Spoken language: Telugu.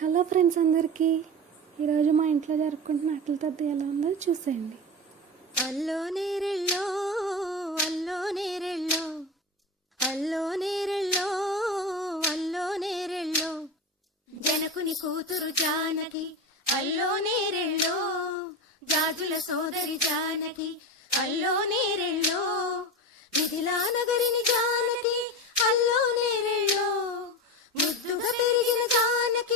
హలో ఫ్రెండ్స్ అందరికీ ఈరోజు మా ఇంట్లో జరుపుకుంటున్న అట్ల తద్ది ఎలా ఉందో చూసేయండి. అల్లో నేరెళ్ళో అల్లో నేరెళ్ళో అల్లో నేరెళ్ళో అల్లో నేరెళ్ళో జనకుని కూతురు జానకి అల్లో నేరెళ్ళో జాజుల సోదరి జానకి అల్లో నేరెళ్ళో మిథిలా నగరిని జానకి అల్లో నేరెళ్ళో ముద్దుగా పెరిగిన జానకి